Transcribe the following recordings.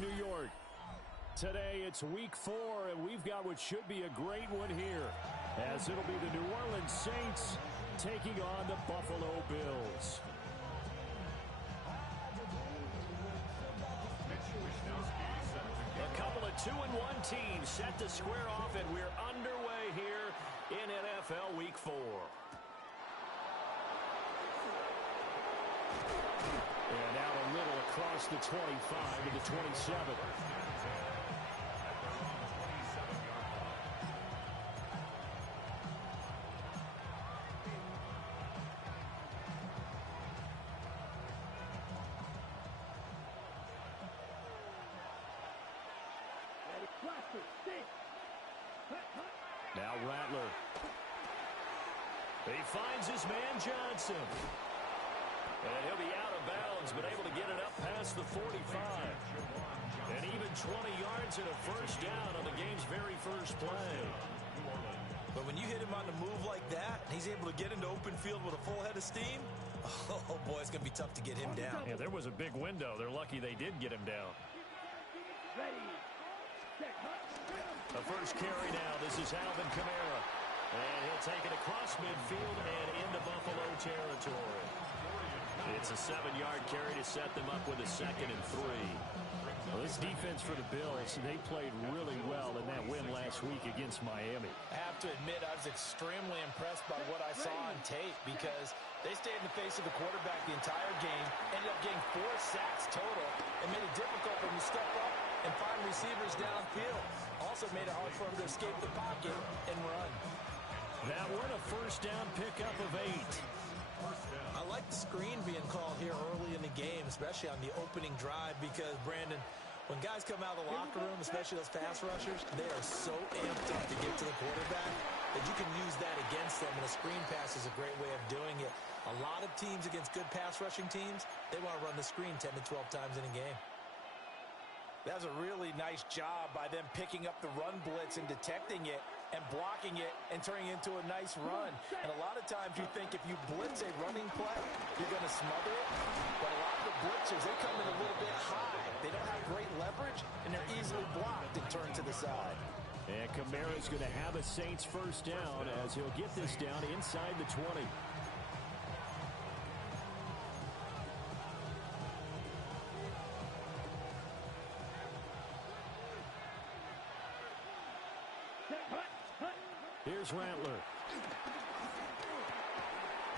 New York. Today it's week 4, and we've got what should be a great one here, as it'll be the New Orleans Saints taking on the Buffalo Bills. A couple of 2-1 teams set to square off, and we're underway here in NFL Week 4. And out a little across the 25 to the 27. Now Rattler. He finds his man Johnson. And he'll be out of bounds, but able to get it up past the 45. And even 20 yards and a first down on the game's very first play. But when you hit him on the move like that, and he's able to get into open field with a full head of steam, oh boy, it's going to be tough to get him down. Yeah, there was a big window. They're lucky they did get him down. The first carry now. This is Alvin Kamara. And he'll take it across midfield and into Buffalo territory. It's a 7-yard carry to set them up with a 2nd and 3. Well, this defense for the Bills, they played really well in that win last week against Miami. I have to admit, I was extremely impressed by what I saw on tape because they stayed in the face of the quarterback the entire game, ended up getting 4 sacks total, and made it difficult for him to step up and find receivers downfield. Also made it hard for him to escape the pocket and run. That one, a first down pickup of 8. I like the screen being called here early in the game, especially on the opening drive, because, Brandon, when guys come out of the locker room, especially those pass rushers, they are so amped up to get to the quarterback that you can use that against them, and a screen pass is a great way of doing it. A lot of teams against good pass rushing teams, they want to run the screen 10 to 12 times in a game. That was a really nice job by them picking up the run blitz and detecting it and blocking it and turning it into a nice run. And a lot of times you think if you blitz a running play, you're going to smother it. But a lot of the blitzers, they come in a little bit high. They don't have great leverage, and they're easily blocked and turned to the side. And Kamara's going to have a Saints first down as he'll get this down inside the 20. Here's Rattler.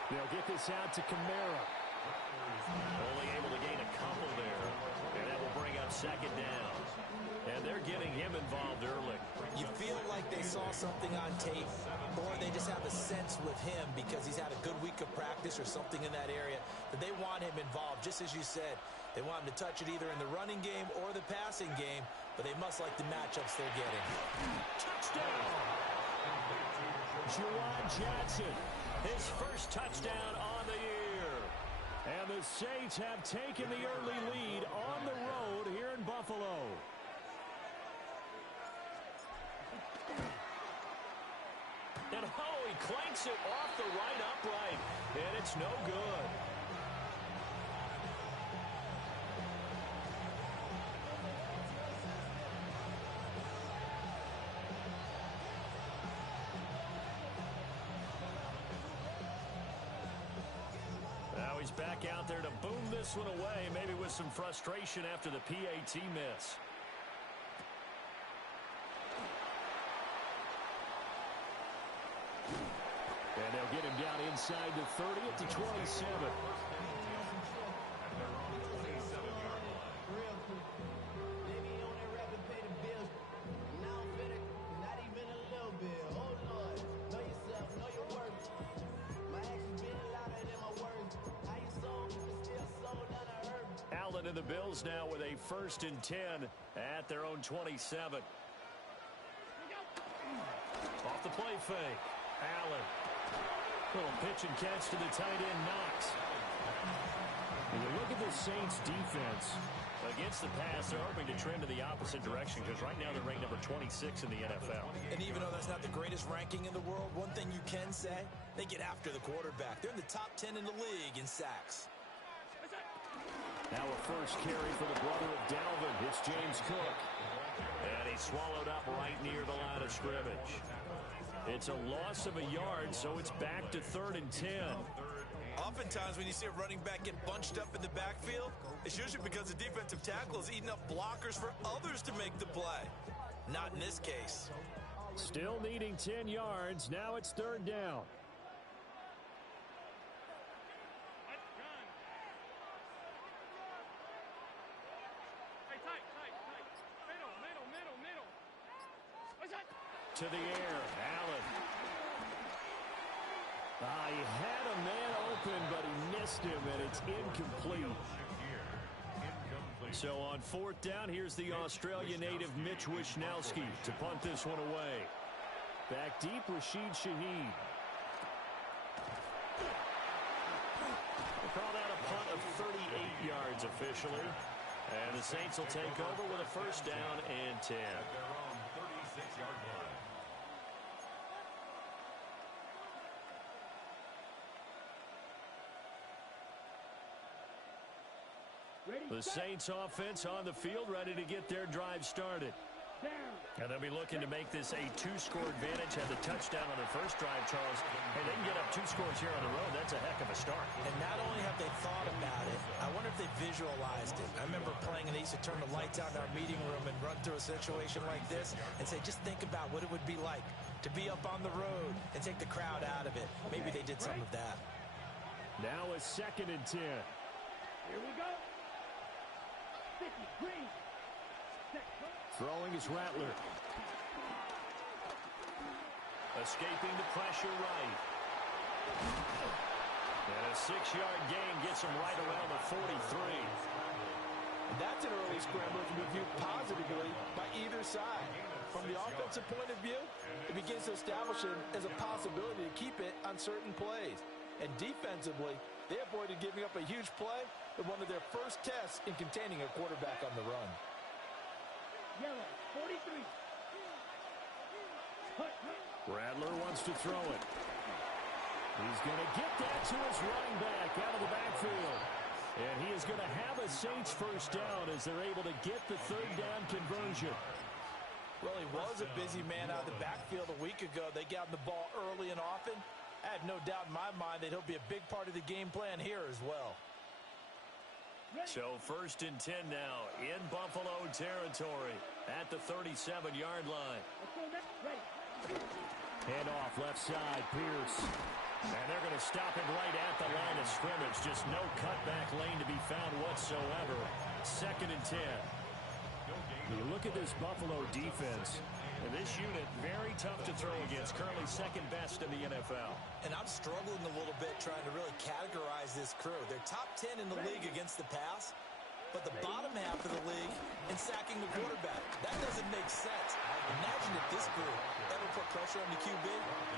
They'll get this out to Kamara. Only able to gain a couple there. And that will bring up 2nd down. And they're getting him involved early. You feel like they saw something on tape, or they just have a sense with him because he's had a good week of practice or something in that area that they want him involved. Just as you said, they want him to touch it either in the running game or the passing game, but they must like the matchups they're getting. Touchdown! Juwan Johnson, his first touchdown on the year. And the Saints have taken the early lead on the road here in Buffalo. And he clanks it off the right upright, and it's no good. Now he's back out there to boom this one away, maybe with some frustration after the PAT miss. And they'll get him down inside the 30 at the 27. Allen and the Bills now with a 1st and 10 at their own 27. Off the play fake. Allen. Little pitch and catch to the tight end, Knox. When you look at the Saints defense against the pass, they're hoping to trend in the opposite direction because right now they're ranked number 26 in the NFL. And even though that's not the greatest ranking in the world, one thing you can say, they get after the quarterback. They're in the top 10 in the league in sacks. Now a first carry for the brother of Dalvin. It's James Cook. And he's swallowed up right near the line of scrimmage. It's a loss of a yard, so it's back to 3rd and 10. Oftentimes when you see a running back get bunched up in the backfield, it's usually because the defensive tackle is eating up blockers for others to make the play. Not in this case. Still needing 10 yards. Now it's 3rd down. To the air, Allen. He had a man open, but he missed him, and it's incomplete. So on 4th down, here's the Australia native Mitch Wishnowsky to punt this one away. Back deep, Rashid Shaheed. We'll call that a punt of 38 yards officially. And the Saints will take over with a 1st down and 10. The Saints offense on the field, ready to get their drive started. And they'll be looking to make this a 2-score advantage. Had the touchdown on their first drive, Charles. Hey, they can get up 2 scores here on the road. That's a heck of a start. And not only have they thought about it, I wonder if they visualized it. I remember playing, and they used to turn the lights out in our meeting room and run through a situation like this and say, just think about what it would be like to be up on the road and take the crowd out of it. Maybe they did some of that. Now a 2nd and 10. Here we go. Green. Throwing is Rattler. Escaping the pressure right. And a 6-yard gain gets him right around the 43. And that's an early scrambler to be viewed positively by either side. From the offensive point of view, it begins to establish him as a possibility to keep it on certain plays. And defensively, they avoided giving up a huge play in one of their first tests in containing a quarterback on the run. Yellow, 43. Rattler wants to throw it. He's going to get that to his running back out of the backfield. And he is going to have a Saints 1st down as they're able to get the 3rd down conversion. Well, he was a busy man out of the backfield a week ago. They got him the ball early and often. I have no doubt in my mind that he'll be a big part of the game plan here as well. So 1st and 10 now in Buffalo territory at the 37-yard line. Hand off left side, Pierce. And they're going to stop him right at the line of scrimmage. Just no cutback lane to be found whatsoever. 2nd and 10. You look at this Buffalo defense. And this unit, very tough to throw against. Currently 2nd best in the NFL. And I'm struggling a little bit trying to really categorize this crew. They're top 10 in the league against the pass, but the bottom half of the league in sacking the quarterback. That doesn't make sense. Imagine if this group ever put pressure on the QB,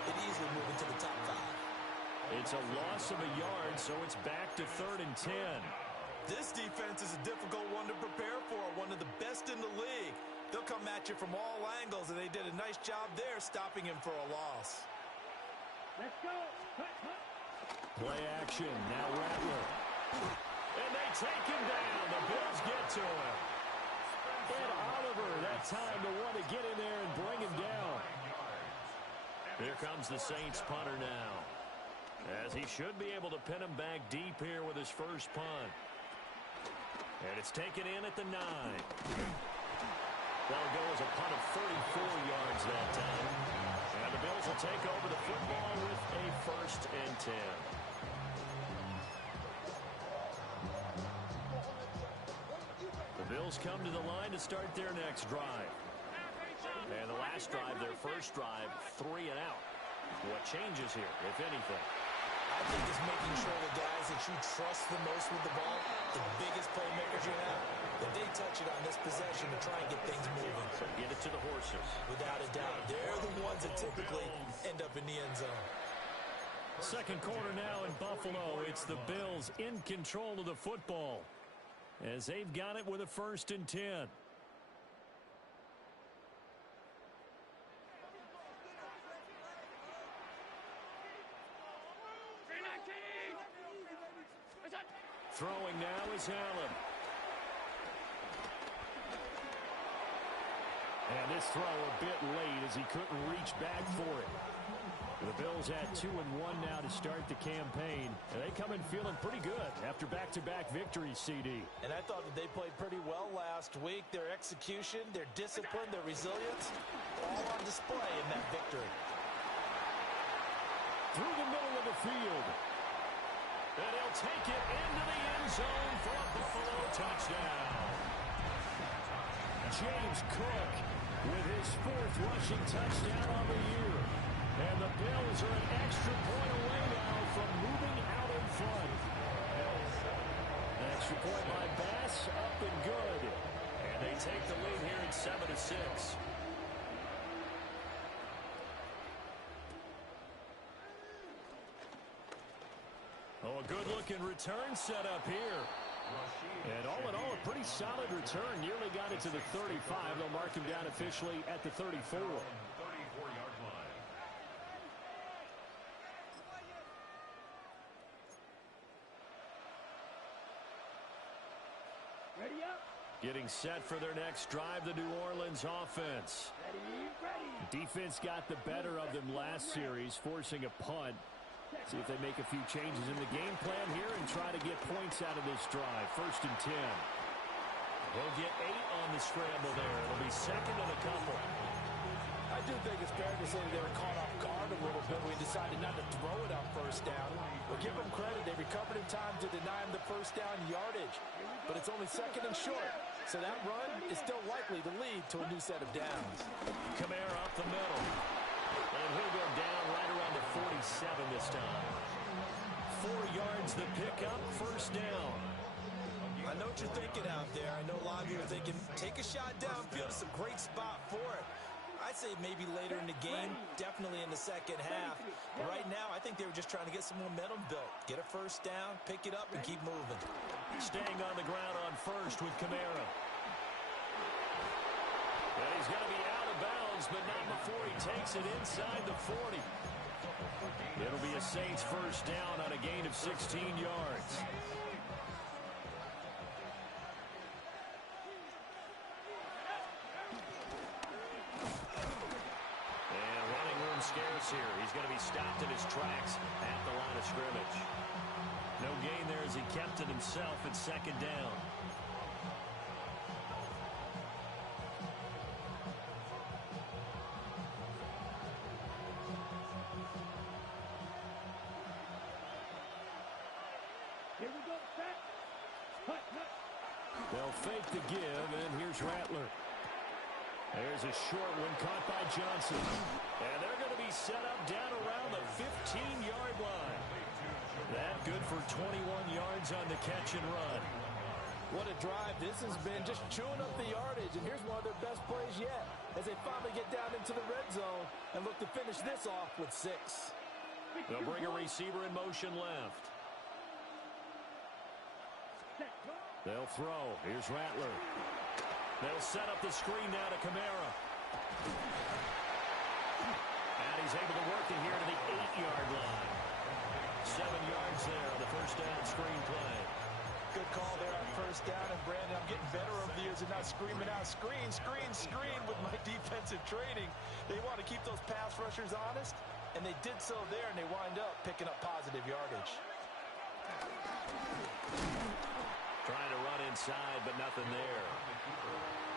it'd easily move into the top 5. It's a loss of a yard, so it's back to 3rd and 10. This defense is a difficult one to prepare for, one of the best in the league. They'll come at you from all angles, and they did a nice job there stopping him for a loss. Let's go. Play action. Now Rattler. And they take him down. The Bills get to him. And Oliver, that time to want to get in there and bring him down. Here comes the Saints punter now, as he should be able to pin him back deep here with his first punt. And it's taken in at the 9. That'll go as a punt of 34 yards that time. And the Bills will take over the football with a 1st and 10. The Bills come to the line to start their next drive. And the last drive, their first drive, 3 and out. What changes here, if anything? I think it's making sure the guys that you trust the most with the ball, the biggest playmakers you have, that they touch it on this possession to try and get things moving. So get it to the horses. Without a doubt. They're the ones that typically end up in the end zone. Second quarter now in Buffalo. It's the Bills in control of the football, as they've got it with a 1st and 10. Throwing now is Allen. this throw a bit late as he couldn't reach back for it. The Bills at 2-1 now to start the campaign. And they come in feeling pretty good after back-to-back victories, CD. And I thought that they played pretty well last week. Their execution, their discipline, their resilience, all on display in that victory. Through the middle of the field. And he'll take it into the end zone for a Buffalo touchdown. James Cook with his 4th rushing touchdown on the year. And the Bills are an extra point away now from moving out in front. An extra point by Bass, up and good. And they take the lead here at 7-6. Oh, a good-looking return set up here. And all in all, a pretty solid return. Nearly got it to the 35. They'll mark him down officially at the 34. Ready up. Getting set for their next drive, the New Orleans offense. Ready. Defense got the better of them last series, forcing a punt. See if they make a few changes in the game plan here and try to get points out of this drive. 1st and 10. They'll get 8 on the scramble there. It'll be 2nd and a couple. I do think it's fair to say they were caught off guard a little bit when we decided not to throw it on 1st down. But give them credit. They recovered in time to deny him the 1st down yardage. But it's only 2nd and short. So that run is still likely to lead to a new set of downs. Kamara up the middle. And he'll go down right around the 47 this time. 4 yards the pickup, 1st down. I know what you're thinking out there. I know a lot of you are thinking, take a shot downfield. It's a great spot for it. I'd say maybe later in the game, definitely in the 2nd half. But right now, I think they were just trying to get some momentum built. Get a 1st down, pick it up, and keep moving. Staying on the ground on 1st with Kamara. And he's going to be out of bounds, but not before he takes it inside the 40. It'll be a Saints 1st down on a gain of 16 yards. Scarce here. He's going to be stopped in his tracks at the line of scrimmage. No gain there as he kept it himself at 2nd down. Here we go. Set. Cut. They'll fake the give, and here's Rattler. There's a short one caught by Johnson. And they're going to be set up down around the 15-yard line. That good for 21 yards on the catch and run. What a drive this has been, just chewing up the yardage. And here's one of their best plays yet as they finally get down into the red zone and look to finish this off with 6. They'll bring a receiver in motion left. They'll throw. Here's Rattler. They'll set up the screen now to Kamara. And he's able to work it here to the 8-yard line. 7 yards there on the 1st down screen play. Good call there on 1st down. And Brandon, I'm getting better over the years and not screaming out, screen with my defensive training. They want to keep those pass rushers honest, and they did so there, and they wind up picking up positive yardage. Trying to run inside, but nothing there.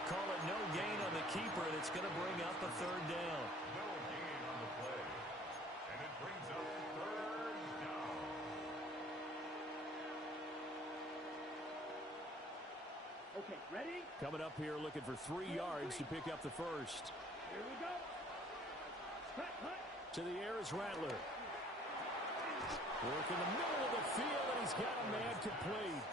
Call it no gain on the keeper, and it's going to bring up a 3rd down. No gain on the play. And it brings up 3rd down. Okay, ready? Coming up here looking for 3 yards to pick up the 1st. Here we go. Cut. To the air is Rattler. Work in the middle of the field, and he's got a man complete.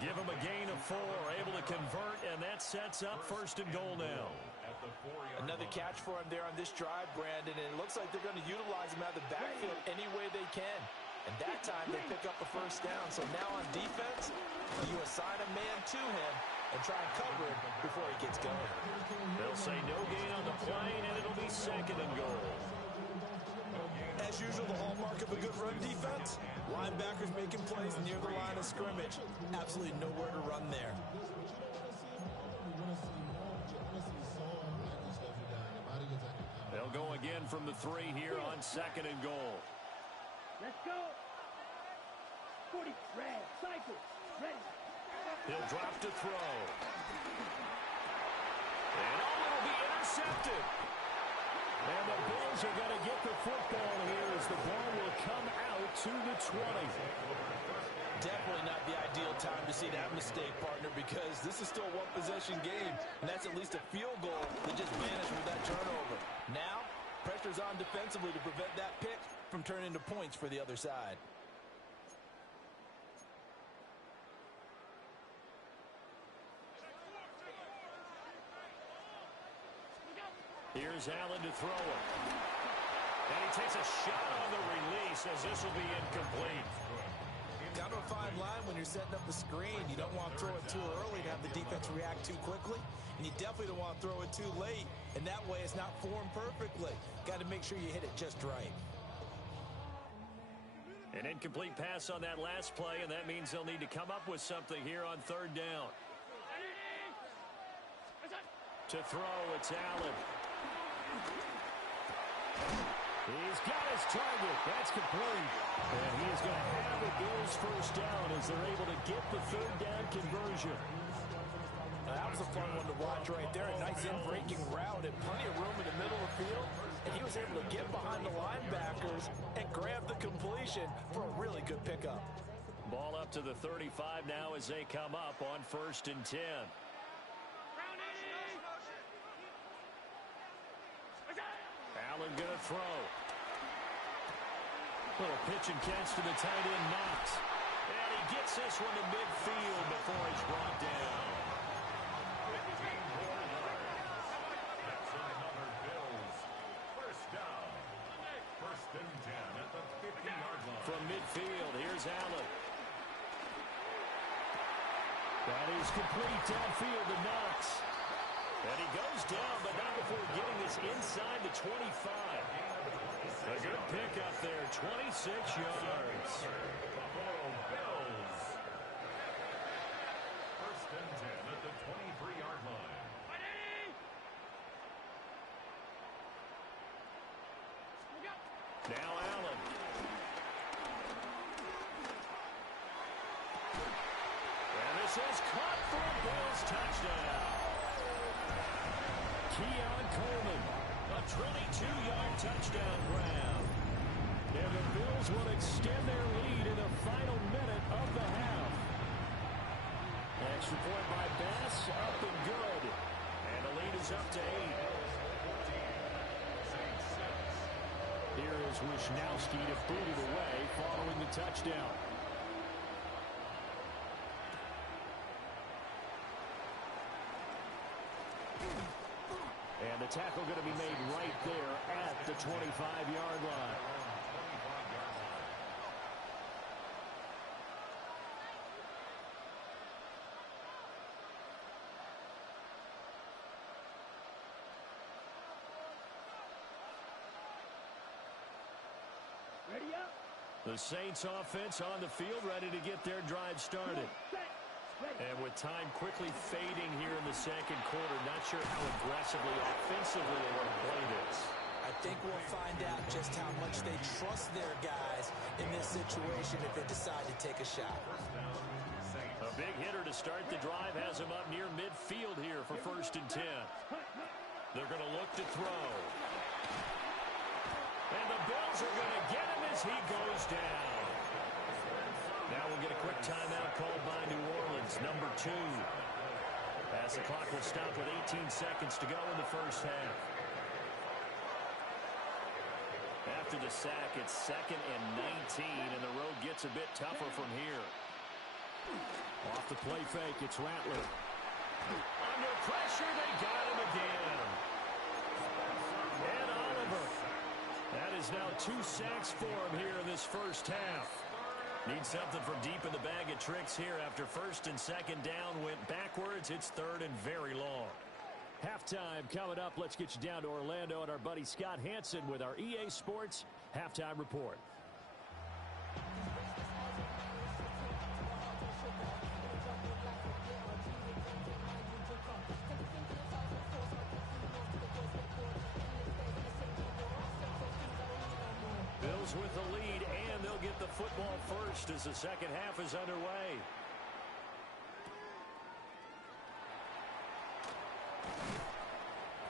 Give him a gain of 4, able to convert, and that sets up 1st and goal now. Another catch for him there on this drive, Brandon, and it looks like they're going to utilize him out of the backfield any way they can. And that time they pick up a 1st down. So now on defense, you assign a man to him and try and cover it before he gets going. They'll say no gain on the play, and it'll be 2nd and goal. As usual, the hallmark of a good run defense, linebackers making plays near the line of scrimmage. Absolutely nowhere to run there. from the three here on 2nd and goal. Let's go. 40, red, cycle, ready. He'll drop to throw. And it'll be intercepted. And the Bills are going to get the football here as the ball will come out to the 20. Definitely not the ideal time to see that mistake, partner, because this is still a one-possession game, and that's at least a field goal that just vanished with that turnover. Now, pressure's on defensively to prevent that pick from turning into points for the other side. Here's Allen to throw it. And he takes a shot on the release as this will be incomplete. Kind of a fine line when you're setting up the screen. You don't want to throw it too early to have the defense react too quickly, and you definitely don't want to throw it too late, and that way it's not formed perfectly. Got to make sure you hit it just right. An incomplete pass on that last play, and that means they'll need to come up with something here on 3rd down. To throw, it's Allen. He's got his target. That's complete. And he is going to have the Bills first down as they're able to get the 3rd down conversion. Now, that was a fun one to watch right there. A nice in-breaking route and plenty of room in the middle of the field. And he was able to get behind the linebackers and grab the completion for a really good pickup. Ball up to the 35 now as they come up on 1st and 10. Allen going to throw. Little pitch and catch to the tight end, Knox. And he gets this one to midfield before he's brought down. That's another Bills. First down. 1st and 10 at the 50-yard line. From midfield, here's Allen. That is complete downfield to Knox. And he goes down, but not before getting this inside the 25. A good pick up there, 26 yards. Buffalo Bills. 1st and 10 at the 23-yard line. Now Allen. And this is caught for a Bills touchdown. Keon Coleman, a 22-yard touchdown grab. And the Bills will extend their lead in the final minute of the half. Extra point by Bass, up and good. And the lead is up to 8. Here is Wisnowski to boot it away following the touchdown. And the tackle going to be made right there at the 25-yard line. Ready up. The Saints offense on the field, ready to get their drive started. And with time quickly fading here in the 2nd quarter, not sure how aggressively, offensively they want to play this. I think we'll find out just how much they trust their guys in this situation if they decide to take a shot. A big hitter to start the drive has him up near midfield here for 1st and 10. They're going to look to throw. And the Bills are going to get him as he goes down. Now we'll get a quick timeout called by New Orleans, number 2. As the clock will stop with 18 seconds to go in the first half. After the sack, it's 2nd and 19, and the road gets a bit tougher from here. Off the play fake, it's Rattler. Under pressure, they got him again. And Oliver. That is now 2 sacks for him here in this first half. Need something from deep in the bag of tricks here after 1st and 2nd down went backwards. It's 3rd and very long. Halftime coming up. Let's get you down to Orlando and our buddy Scott Hansen with our EA Sports Halftime Report. Bills with the lead, and they'll get the football first as the second half is underway.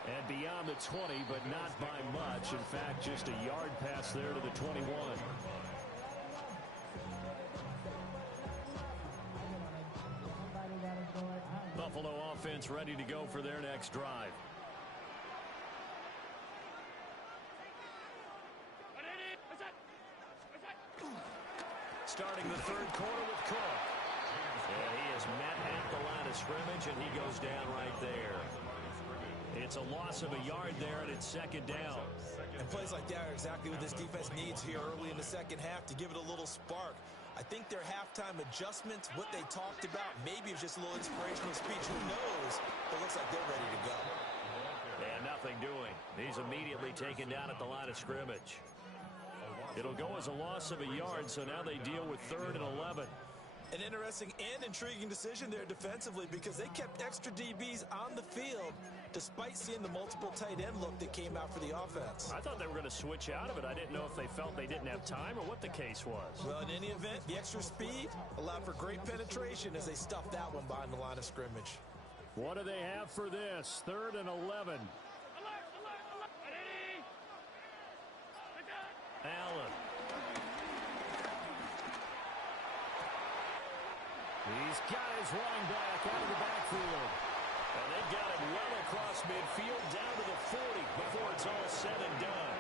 And beyond the 20, but not by much. In fact, just a yard pass there to the 21. Buffalo offense ready to go for their next drive. Starting the third quarter with Cook. And he is met at the line of scrimmage, and he goes down right there. It's a loss of a yard there, and it's second down. And plays like that are exactly what this defense needs here early in the second half to give it a little spark. I think their halftime adjustments, what they talked about, maybe it's just a little inspirational speech. Who knows? But it looks like they're ready to go. And nothing doing. He's immediately taken down at the line of scrimmage. It'll go as a loss of a yard, so now they deal with 3rd and 11. An interesting and intriguing decision there defensively because they kept extra DBs on the field despite seeing the multiple tight end look that came out for the offense. I thought they were going to switch out of it. I didn't know if they felt they didn't have time or what the case was. Well, in any event, the extra speed allowed for great penetration as they stuffed that one behind the line of scrimmage. What do they have for this? 3rd and 11. Allen. He's got his running back out of the backfield. And they got it well across midfield down to the 40 before it's all said and done.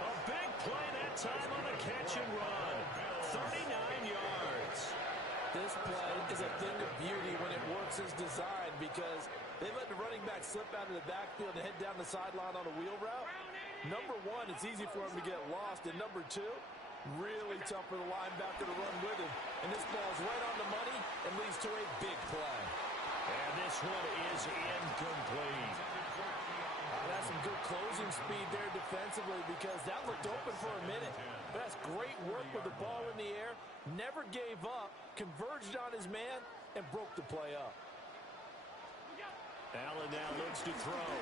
A big play that time on the catch and run. 39 yards. This play is a thing of beauty when it works as designed because they let the running back slip out of the backfield and head down the sideline on a wheel route. Number one, it's easy for him to get lost. And number two, really tough for the linebacker to run with him. And this ball's right on the money and leads to a big play. And this one is incomplete. That's some good closing speed there defensively because that looked open for a minute. That's great work with the ball in the air. Never gave up, converged on his man, and broke the play up. Allen now looks to throw.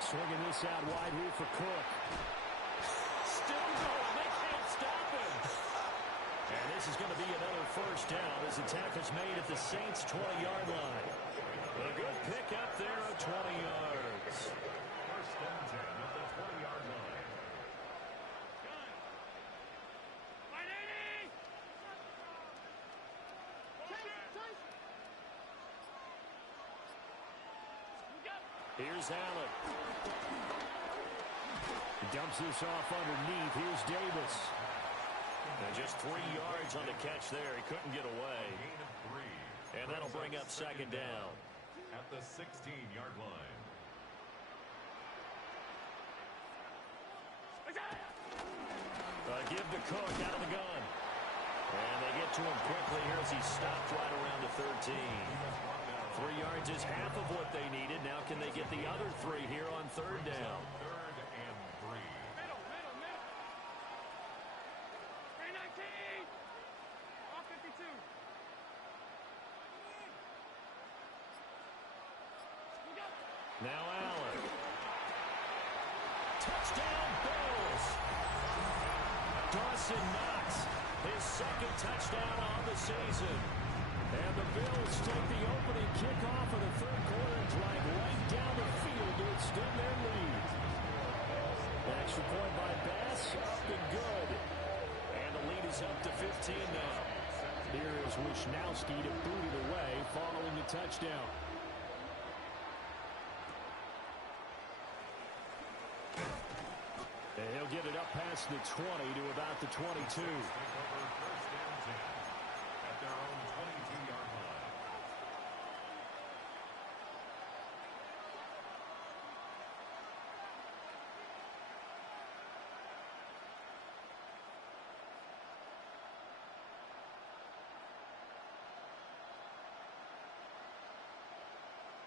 Swinging this out wide here for Cook. Still going. They can't stop him. And this is going to be another first down as the tackle's made at the Saints' 20-yard line. A good pick up there of 20 yards. First and 10 at the 20-yard line. Here's Allen. He dumps this off underneath. Here's Davis. And just 3 yards on the catch there. He couldn't get away. Gain of 3. And that'll bring up second down. At the 16-yard line. Give to Cook out of the gun. And they get to him quickly here as he stopped right around the 13. 3 yards is half of what they needed. Now can they get the other 3 here on third down? 3rd and 3. Middle. 319. Off 52. Now Allen. Touchdown Bills. Dawson Knox, his second touchdown on the season. And the Bills take the opening kickoff of the third quarter and drive right down the field to extend their lead. An extra point by Bass, up and good. And the lead is up to 15 now. Here is Wisnowski to boot it away following the touchdown. And he'll get it up past the 20 to about the 22. Take over first and 10 at their own 22-yard line.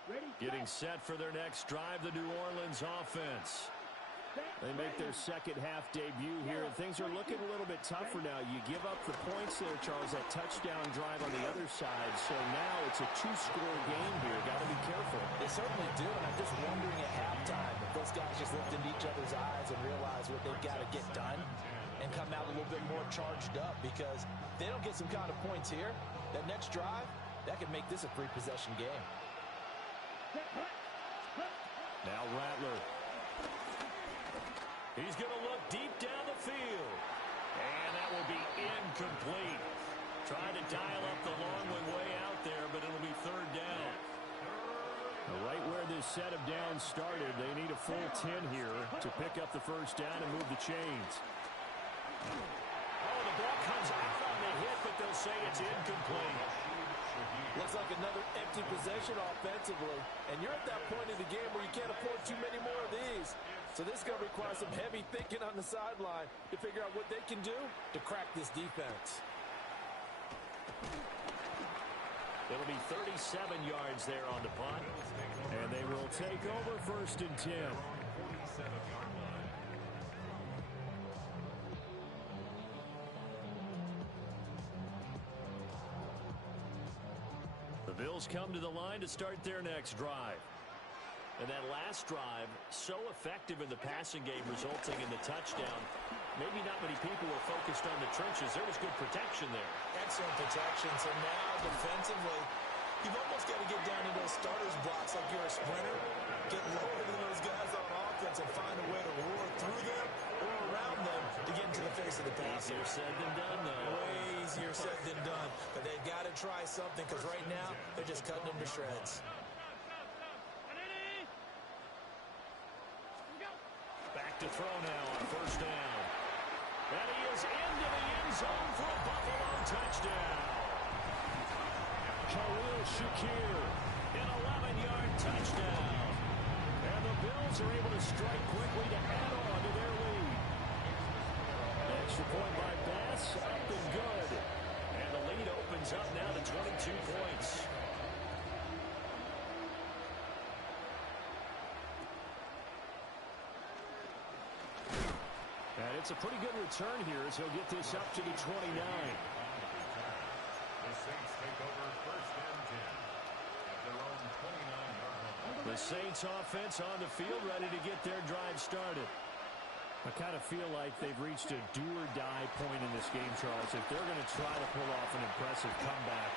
Ready? Getting set for their next drive, the New Orleans offense. They make their second half debut here, and things are looking a little bit tougher now. You give up the points there, Charles, that touchdown drive on the other side. So now it's a two-score game here. Got to be careful. They certainly do, and I'm just wondering at halftime if those guys just looked into each other's eyes and realize what they've got to get done and come out a little bit more charged up, because if they don't get some kind of points here, that next drive, that could make this a three-possession game. Now Rattler. He's going to look deep down the field. And that will be incomplete. Trying to dial up the long one way out there, but it'll be third down. Right where this set of downs started, they need a full 10 here to pick up the first down and move the chains. Oh, the ball comes out on the hit, but they'll say it's incomplete. Looks like another empty possession offensively, and you're at that point in the game where you can't afford too many more of these. So this is going to require some heavy thinking on the sideline to figure out what they can do to crack this defense. It'll be 37 yards there on the punt. And they will take over first and 10. The Bills come to the line to start their next drive. And that last drive, so effective in the passing game, resulting in the touchdown. Maybe not many people were focused on the trenches. There was good protection there. Excellent protection. So now, defensively, you've almost got to get down into those starters blocks like you're a sprinter. Get lower than those guys on offense and find a way to roar through them or around them to get into the face of the passer. Easier said than done, though. Way easier said than done. But they've got to try something, because right now, they're just cutting them to shreds. Back to throw now on first down. And he is into the end zone for a Buffalo touchdown. Khalil Shakir, An 11-yard touchdown. and the Bills are able to strike quickly to add on to their lead. Extra point by Bass, up and good. And the lead opens up now to 22 points. And it's a pretty good return here as he'll get this up to the 29. The Saints take over first and 10 at their own 29-yard line. The Saints offense on the field, ready to get their drive started. I kind of feel like they've reached a do-or-die point in this game, Charles. If they're going to try to pull off an impressive comeback,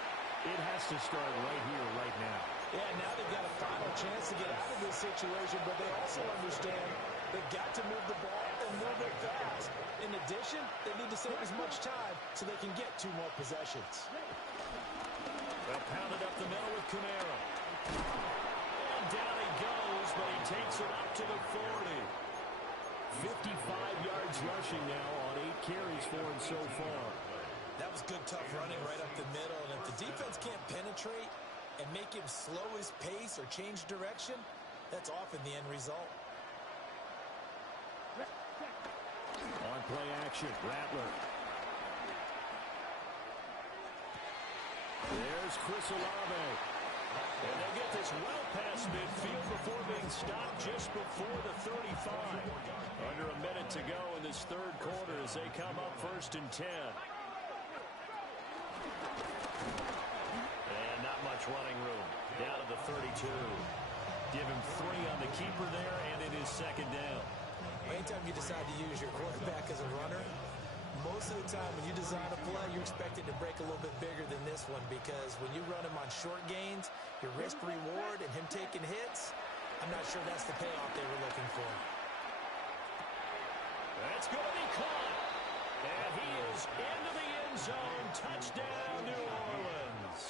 it has to start right here, right now. Yeah, now they've got a final chance to get out of this situation, but they also understand they've got to move the ball and move it fast. In addition, they need to save as much time so they can get 2 more possessions. They'll pound it up the middle with Kamara. And down he goes, but he takes it up to the 40. 55 yards rushing now on 8 carries for him so far. That was good, tough running right up the middle, and if the defense can't penetrate and make him slow his pace or change direction, that's often the end result. On play action, Rattler. There's Chris Olave. And they get this well past midfield before being stopped just before the 35. Under a minute to go in this third quarter as they come up first and 10. And not much running room. Down to the 32. Give him 3 on the keeper there, and it is second down. Anytime you decide to use your quarterback as a runner, most of the time when you design a play, you're expected to break a little bit bigger than this one, because when you run him on short gains, your risk-reward and him taking hits, I'm not sure that's the payoff they were looking for. That's going to be caught. And he is into the end zone. Touchdown, New Orleans.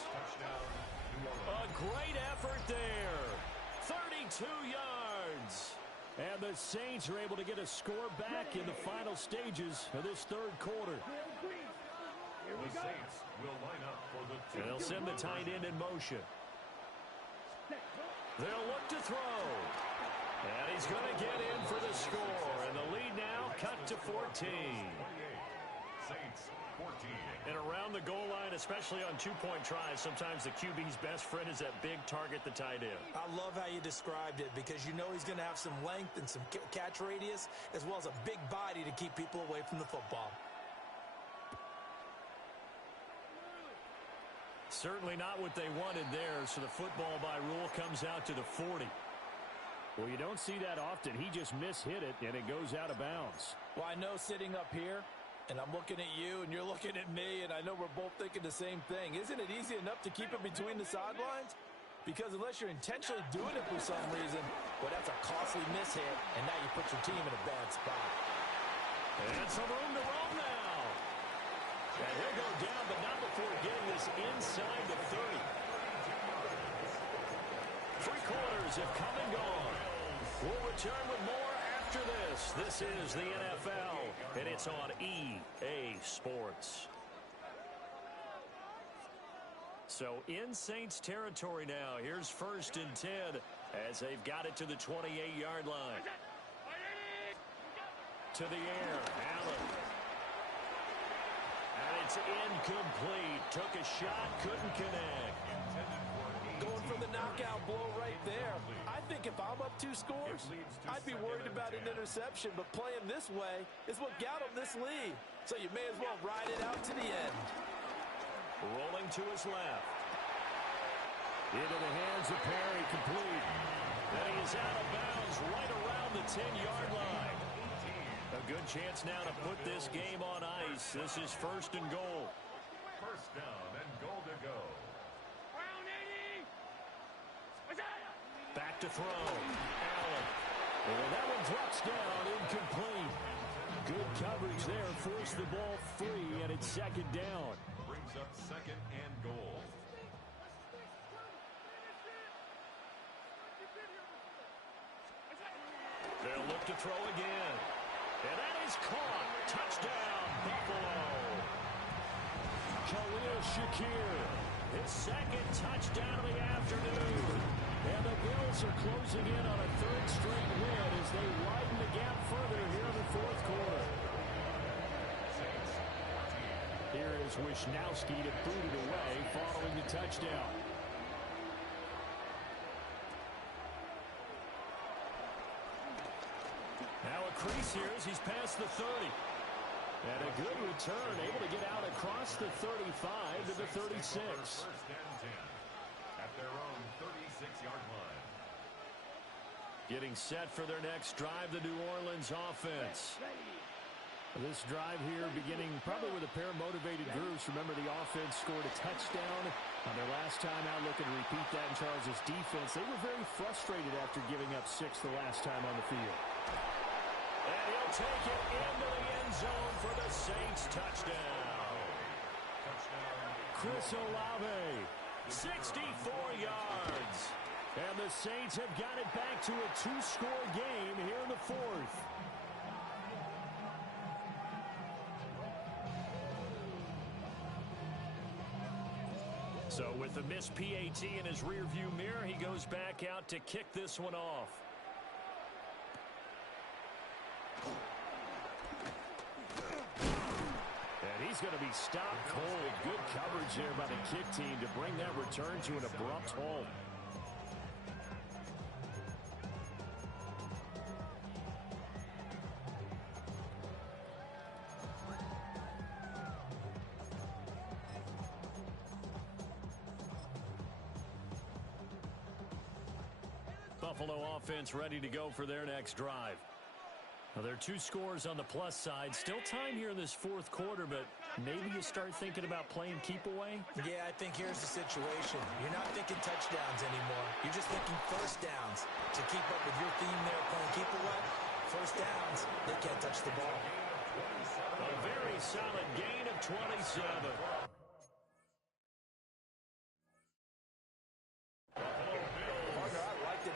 A great effort there. 32 yards. And the Saints are able to get a score back in the final stages of this third quarter. The Saints will line up for the They'll send the tight end in motion. They'll look to throw. And he's going to get in for the score. And the lead now cut to 14. Saints 14. And around the goal line, especially on two-point tries, sometimes the QB's best friend is that big target, the tight end. I love how you described it because you know he's going to have some length and some catch radius as well as a big body to keep people away from the football. Certainly not what they wanted there, so the football by rule comes out to the 40. Well, you don't see that often. He just mishit it, and it goes out of bounds. Well, I know sitting up here, and I'm looking at you, and you're looking at me, and I know we're both thinking the same thing. Isn't it easy enough to keep it between the sidelines? Because unless you're intentionally doing it for some reason, well, that's a costly mishit, and now you put your team in a bad spot. And some room to roam now. And he'll go down, but not before getting this inside the 30. 3 quarters have come and gone. We'll return with more after this. This is the NFL, and it's on EA Sports. So in Saints territory now. Here's 1st and 10 as they've got it to the 28-yard line. To the air, Allen. And it's incomplete. Took a shot, couldn't connect. Going for the knockout blow right there. I think if I'm up 2 scores, I'd be worried about an interception, but playing this way is what got him this lead. So you may as well ride it out to the end. Rolling to his left. Into the hands of Perry, complete. And he is out of bounds right around the 10-yard line. A good chance now to put this game on ice. This is 1st and goal. 1st down and goal to go. Back to throw. Allen. Well, that one drops down, incomplete. Good coverage there. Forced the ball free, and it's 2nd down. Brings up 2nd and goal. They'll look to throw again. And that is caught. Touchdown, Buffalo. Khalil Shakir. His 2nd touchdown of the afternoon. And the Bills are closing in on a 3rd straight win as they widen the gap further here in the 4th quarter. Here is Wisnowski to boot it away following the touchdown. Now a crease here as he's past the 30. And a good return, able to get out across the 35 to the 36. 1st and 10 at their own 36-yard line. Getting set for their next drive, the New Orleans offense. This drive here beginning probably with a pair of motivated groups. Remember, the offense scored a touchdown on their last time out. Looking to repeat that in Charles' defense. They were very frustrated after giving up 6 the last time on the field. And he'll take it into the end zone for the Saints touchdown. Chris Olave, 64 yards. And the Saints have got it back to a 2-score game here in the 4th. So with the missed PAT in his rearview mirror, he goes back out to kick this one off. And he's going to be stopped cold. Good coverage there by the kick team to bring that return to an abrupt halt. Buffalo offense ready to go for their next drive. Now, there are 2 scores on the plus side. Still time here in this 4th quarter, but maybe you start thinking about playing keep away? Yeah, I think here's the situation. You're not thinking touchdowns anymore. You're just thinking 1st downs. To keep up with your theme there playing keep away, 1st downs, they can't touch the ball. A very solid gain of 27.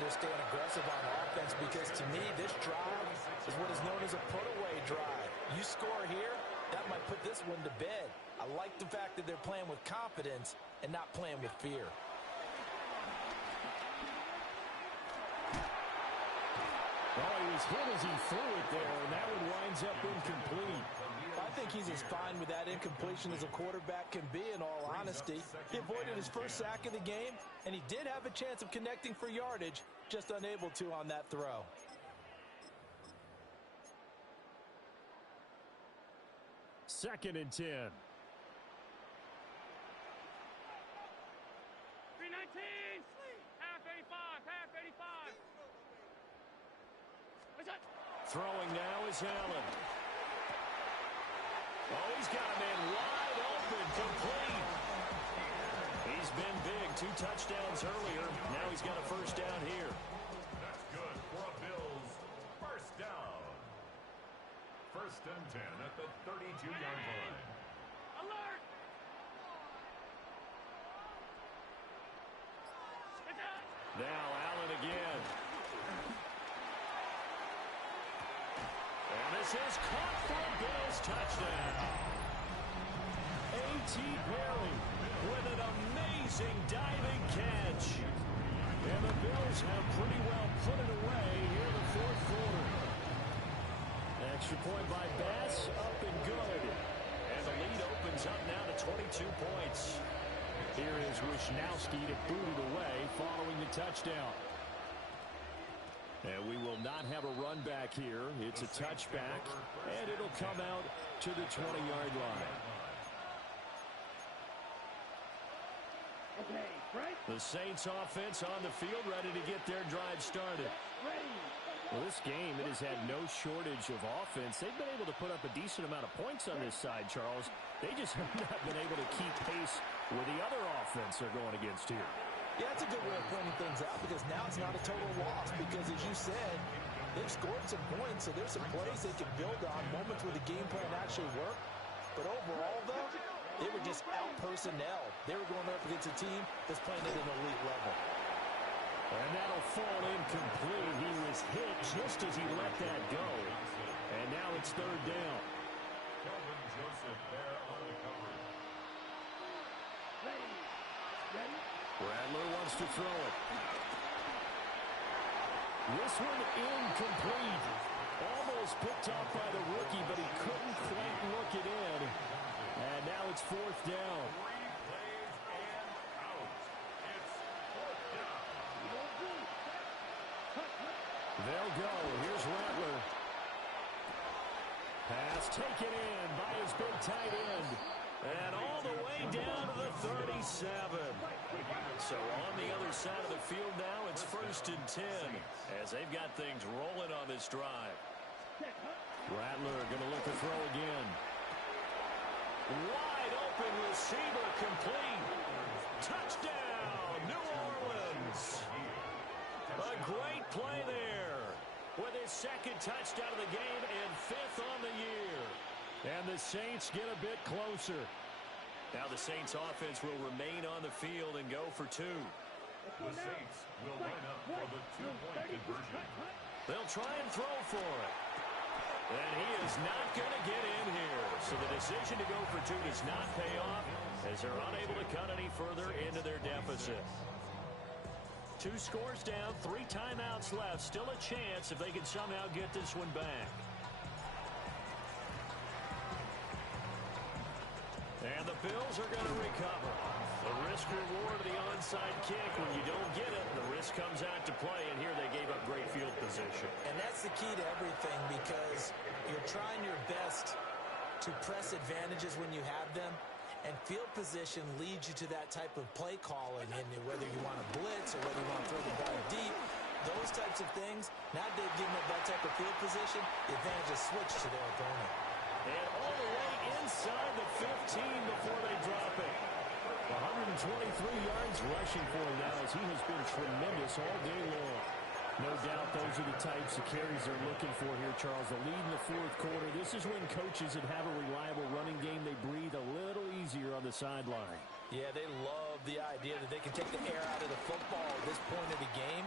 They're staying aggressive on offense because to me this drive is what is known as a put-away drive. You score here, that might put this one to bed. I like the fact that they're playing with confidence and not playing with fear. Well, he was hit as he threw it there, and that one winds up incomplete. I think he's as fine with that incompletion as a quarterback can be, in all honesty. He avoided his first sack of the game, and he did have a chance of connecting for yardage, just unable to on that throw. Second and 10. 319. Half 85. Half 85. What's that? Throwing now is Allen. Oh, he's got a man wide open, complete. He's been big, 2 touchdowns earlier. Now he's got a first down here. That's good for a Bills first down. First and 10 at the 32-yard line. Alert! It's out. Now Allen again. And this is caught for a Bills touchdown. A.T. Perry with an amazing diving catch. And the Bills have pretty well put it away here in the fourth quarter. Extra point by Bass, up and good. And the lead opens up now to 22 points. Here is Wishnowski to boot it away following the touchdown. And we will not have a run back here. It's a touchback, and it'll come out to the 20-yard line. Okay, right? The Saints offense on the field, ready to get their drive started. Ready. Well, this game, it has had no shortage of offense. They've been able to put up a decent amount of points on this side, Charles. They just have not been able to keep pace with the other offense they're going against here. Yeah, that's a good way of pointing things out, because now it's not a total loss, because as you said, they've scored some points, so there's some plays they can build on, moments where the game plan actually worked. But overall, though, they were just out-personnel. They were going up against a team that's playing at an elite level. And that'll fall incomplete. He was hit just as he let that go. And now it's third down. Kelvin Joseph there on the coverage. Ready. Ready. Rattler wants to throw it. This one incomplete. Almost picked off by the rookie, but he couldn't quite look it in. And now it's fourth down. 3 plays and out. It's fourth down. They'll go. Here's Rattler. Pass taken in by his big tight end. And all the way down to the 37. So on the other side of the field now, it's first and 10 as they've got things rolling on this drive. Rattler going to look to throw again. Wide open receiver, complete. Touchdown, New Orleans. A great play there with his second touchdown of the game and 5th on the year. And the Saints get a bit closer. Now the Saints offense will remain on the field and go for 2. The Saints will line up for the 2-point conversion. They'll try and throw for it. And he is not going to get in here. So the decision to go for 2 does not pay off as they're unable to cut any further into their deficit. 2 scores down, 3 timeouts left. Still a chance if they can somehow get this one back. And the Bills are going to recover. The risk-reward of the onside kick. When you don't get it, the risk comes out to play, and here they gave up great field position. And that's the key to everything, because you're trying your best to press advantages when you have them, and field position leads you to that type of play calling, and whether you want to blitz or whether you want to throw the ball deep, those types of things, now they've given up that type of field position, the advantage is switched to their opponent. And all the way inside the 15 before they drop it. 123 yards rushing for him now, as he has been tremendous all day long. No doubt those are the types of carries they're looking for here, Charles. The lead in the fourth quarter. This is when coaches that have a reliable running game, they breathe a little easier on the sideline. Yeah, they love the idea that they can take the air out of the football at this point of the game.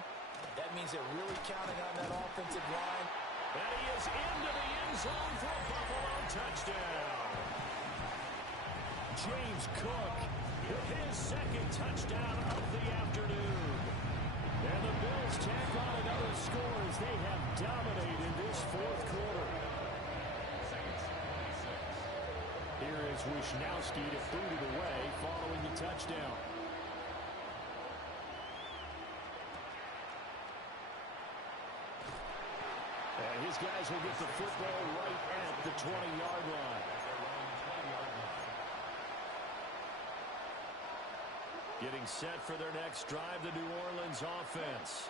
That means they're really counting on that offensive line. And he is into the end zone for a Buffalo touchdown. James Cook with his second touchdown of the afternoon. And the Bills tack on another score as they have dominated this fourth quarter. as Wishnowsky to boot it away following the touchdown. And his guys will get the football right at the 20-yard line. Getting set for their next drive, the New Orleans offense.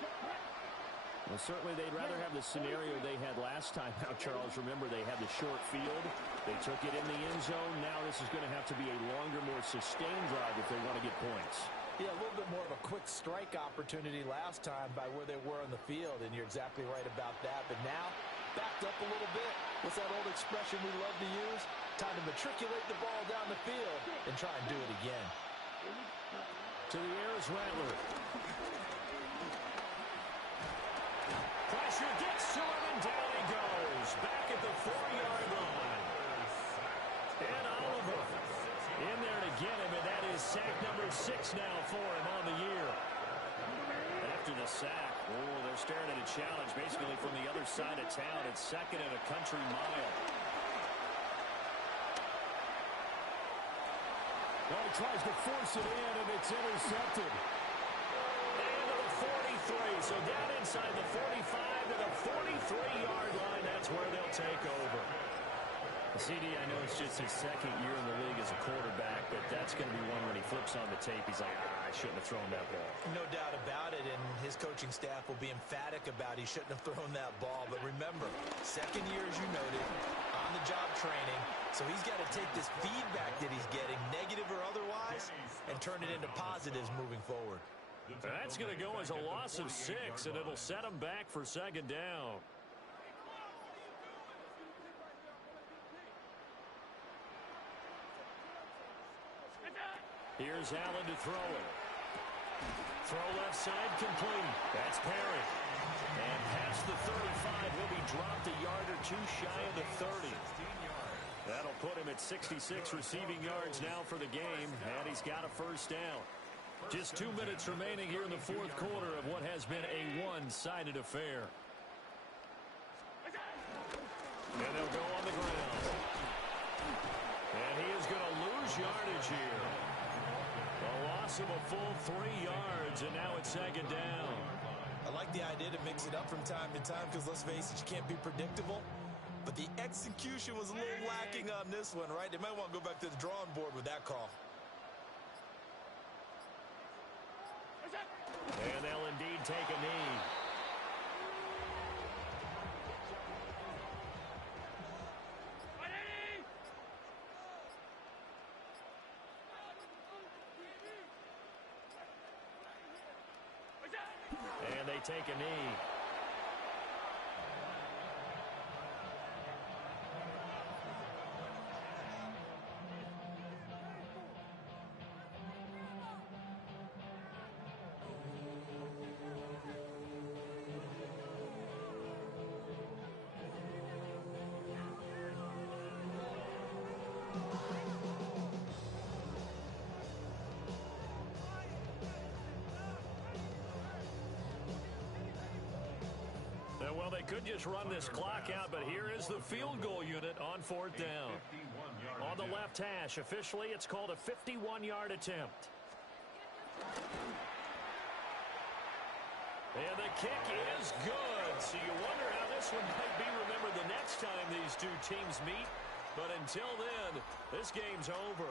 Well, certainly they'd rather have the scenario they had last time. Now, Charles, remember, they had the short field. They took it in the end zone. Now this is going to have to be a longer, more sustained drive if they want to get points. Yeah, a little bit more of a quick strike opportunity last time by where they were on the field, and you're exactly right about that. But now, backed up a little bit. What's that old expression we love to use? Time to matriculate the ball down the field and try and do it again. To the air is Rattler. Pressure gets to him, and down he goes. Back at the 4-yard line. And Oliver in there to get him, and that is sack number 6 now for him on the year. After the sack, they're staring at a challenge basically from the other side of town. It's second and a country mile. Well, he tries to force it in, and it's intercepted. And to the 43, so down inside the 45 to the 43-yard line. That's where they'll take over. CD, I know it's just his second year in the league as a quarterback, but that's going to be one when he flips on the tape. He's like, I shouldn't have thrown that ball. No doubt about it, and his coaching staff will be emphatic about he shouldn't have thrown that ball. But remember, second year, as you noted, on-the-job training, so he's got to take this feedback that he's getting, negative or otherwise, and turn it into positives moving forward. That's going to go as a loss of 6, and it'll set him back for second down. Here's Allen to throw it. Throw left side complete. That's Perry. And past the 35, he'll be dropped a yard or two shy of the 30. That'll put him at 66 receiving yards now for the game, and he's got a first down. Just 2 minutes remaining here in the fourth quarter of what has been a one-sided affair. And they'll go on the ground. And he is going to lose yardage here. A loss of a full 3 yards, and now it's second down. I like the idea to mix it up from time to time because, let's face it, you can't be predictable. But the execution was a little lacking on this one, right? They might want to go back to the drawing board with that call. And they'll indeed take a knee. And they take a knee. Well, they could just run this clock out, but here is the field goal unit on fourth down. On the left hash, officially, it's called a 51-yard attempt. And the kick is good. So you wonder how this one might be remembered the next time these two teams meet. But until then, this game's over.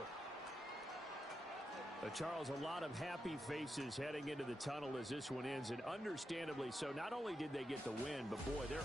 Charles, a lot of happy faces heading into the tunnel as this one ends, and understandably so. Not only did they get the win, but boy, they're